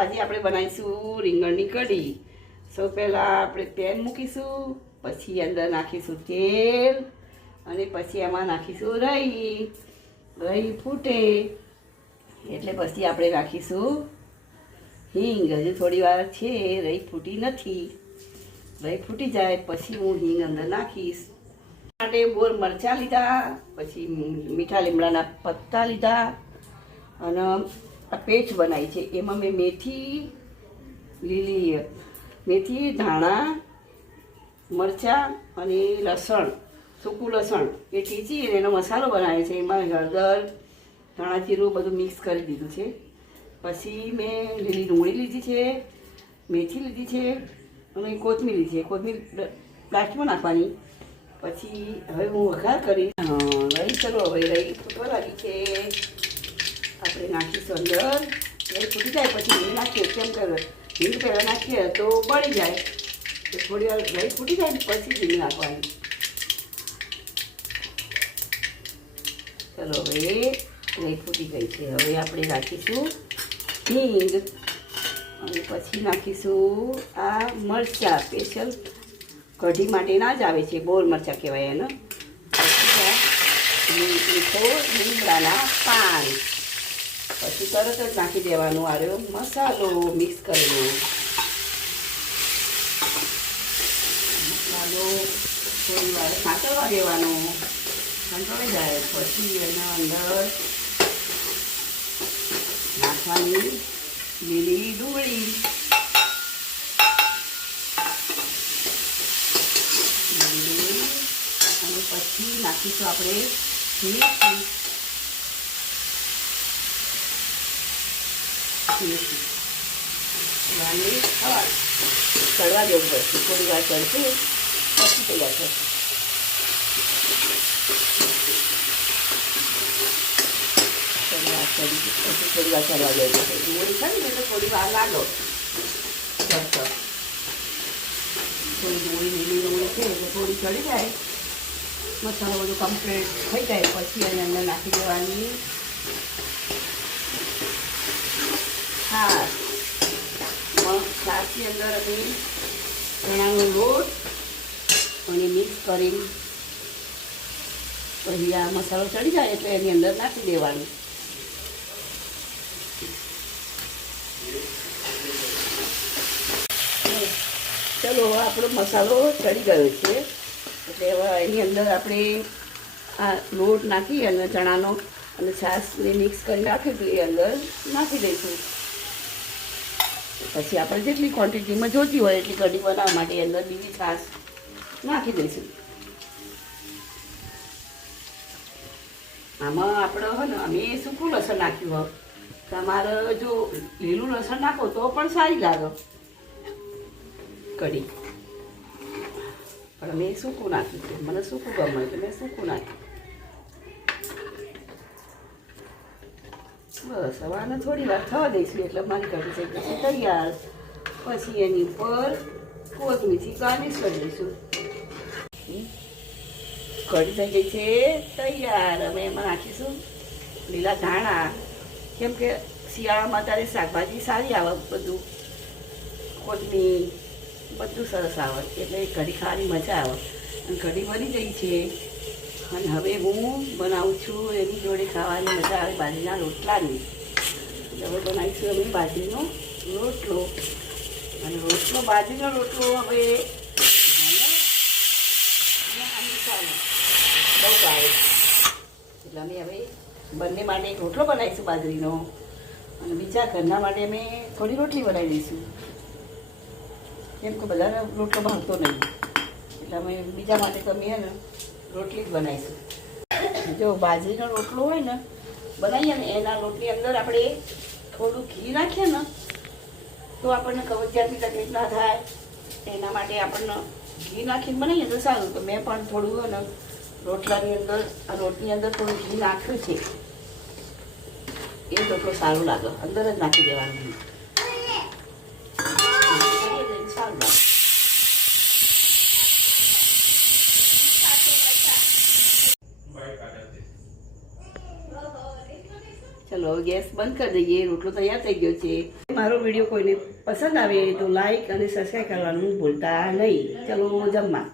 આજે આપણે બનાવીશું રીંગણની કઢી. સૌ પહેલાં આપણે પેન મૂકીશું, પછી અંદર નાખીશું તેલ અને પછી એમાં નાખીશું રાઈ. રાઈ ફૂટે એટલે પછી આપણે નાખીશું હિંગ. હજુ થોડી વાર છે, રાઈ ફૂટી નથી. રાઈ ફૂટી જાય પછી હું હિંગ અંદર નાખીશ. માટે બોર મરચાં લીધા, પછી મીઠા લીમડાના પત્તા લીધા અને આ પેસ્ટ બનાવી છે. એમાં મેં મેથી, લીલી મેથી, ધાણા, મરચાં અને લસણ, સૂકું લસણ એ ટીચી અને એનો મસાલો બનાવે છે. એમાં હળદર, ધાણા જીરું બધું મિક્સ કરી દીધું છે. પછી મેં લીલી ડુંગળી લીધી છે, મેથી લીધી છે અને કોથમીર લીધી છે. કોથમીર લાસ્ટમાં નાખવાની. પછી હવે હું વઘાર કરીશ. રહી ચલો, હવે રહી ફૂટવા લાગી છે. આપણે નાખીશું અંદર. રહી ફૂટી જાય પછી હિંગ નાખીએ. કેમ કે હિંગ પહેલાં નાખીએ તો બળી જાય. તો થોડી વાર રહી ફૂટી જાય ને પછી હિંગ નાખવાની. ચલો, હવે રહી ફૂટી ગઈ છે. હવે આપણે નાખીશું હિંગ અને પછી નાખીશું આ મરચાં. સ્પેશિયલ કઢી માટેના જ આવે છે, બોર મરચાં કહેવાય એને. પછી મીઠો લીમડાના પાન. પછી તરત જ નાખી દેવાનો આર્યો મસાલો મિક્સ કરેલો. મસાલો થોડી વાર સાંતળવા દેવાનો. સાંતળાઈ જાય પછી એના અંદર નાખવાની લીલી ડુંગળી. અને પછી નાખીશું આપણે મેથી. ચડવા દેવું પડશે. થોડી વાર ચડશે પછી તૈયાર થશે. થોડી વાર ચડવા દેવું પડશે. ડુંગળી ખરી ને તો થોડી વાર લાગો. થોડી ડુંગળી, લીલી ડુંગળી છે એટલે થોડી ચડી જાય. મસાલો બધું કમ્પ્લીટ થઈ જાય પછી એની અંદર નાખી દેવાની છાશ. છાશની અંદર અમે ચણાનો લોટ અને મિક્સ કરી પછી આ મસાલો ચડી જાય એટલે એની અંદર નાખી દેવાનું. ચલો, આપણો મસાલો ચડી ગયો છે એટલે હવે એની અંદર આપણે આ લોટ નાખી અને ચણાનો અને છાશને મિક્સ કરી નાખીશું એ અંદર નાખી દઈશું. પછી આપણે જેટલી ક્વોન્ટિટીમાં જોતી હોય એટલી કઢી બનાવવા માટે અંદર બીજી છાશ નાખી દઈશું. આમાં આપણે હોય ને અમે સૂકું લસણ નાખ્યું હોય. તમારે જો લીલું લસણ નાખો તો પણ સારી લાગે કઢી. પણ મેં સૂકું નાખ્યું છે. મને સૂકું ગમે એટલે મેં સૂકું નાખ્યું. બસ હવે આને થોડી વાર થવા દઈશું એટલે મારી કઢી થઈ જશે તૈયાર. પછી એની ઉપર કોથમીરથી ગાર્નિશ કરી દઈશું. કઢી થઈ ગઈ છે તૈયાર. હવે એમાં નાખીશું લીલા ધાણા. કેમ કે શિયાળામાં ત્યારે શાકભાજી સારી આવે, બધું કોથમીર બધું સરસ આવે એટલે કઢી ખાવાની મજા આવે. અને કઢી બની ગઈ છે અને હવે હું બનાવું છું એની જોડે ખાવાની મજા આવે બાજરીના રોટલાની. હવે બનાવીશું અમે બાજરીનો રોટલો. અને રોટલો, બાજરીનો રોટલો હવે બહુ ભાવે એટલે અમે હવે બંને માટે એક રોટલો બનાવીશું બાજરીનો અને બીજા ઘરના માટે અમે થોડી રોટલી બનાવી દઈશું. કેમ કે બધાને રોટલો ભાવતો નહીં એટલે અમે બીજા માટે તો અમે ને રોટલી જ બનાવીશું. જો બાજરીનો રોટલો હોય ને બનાવીએ ને એના રોટલી અંદર આપણે થોડું ઘી નાખીએ ને તો આપણને કબજિયાતની તકલીફ ના થાય. એના માટે આપણને ઘી નાખીને બનાવીએ તો સારું. તો મેં પણ થોડું ને રોટલાની અંદર આ રોટની અંદર થોડું ઘી નાખ્યું છે. એ રોટલો સારું લાગે. અંદર જ નાખી દેવાનું. સારું લાગે. ચલો ચલો ગેસ બંધ કરી દઈએ. રોટલો તૈયાર થઈ ગયો છે. મારો વિડીયો કોઈને પસંદ આવે તો લાઈક અને સબસ્ક્રાઈબ કરવાનું ભૂલતા નહીં. ચલો જમવા.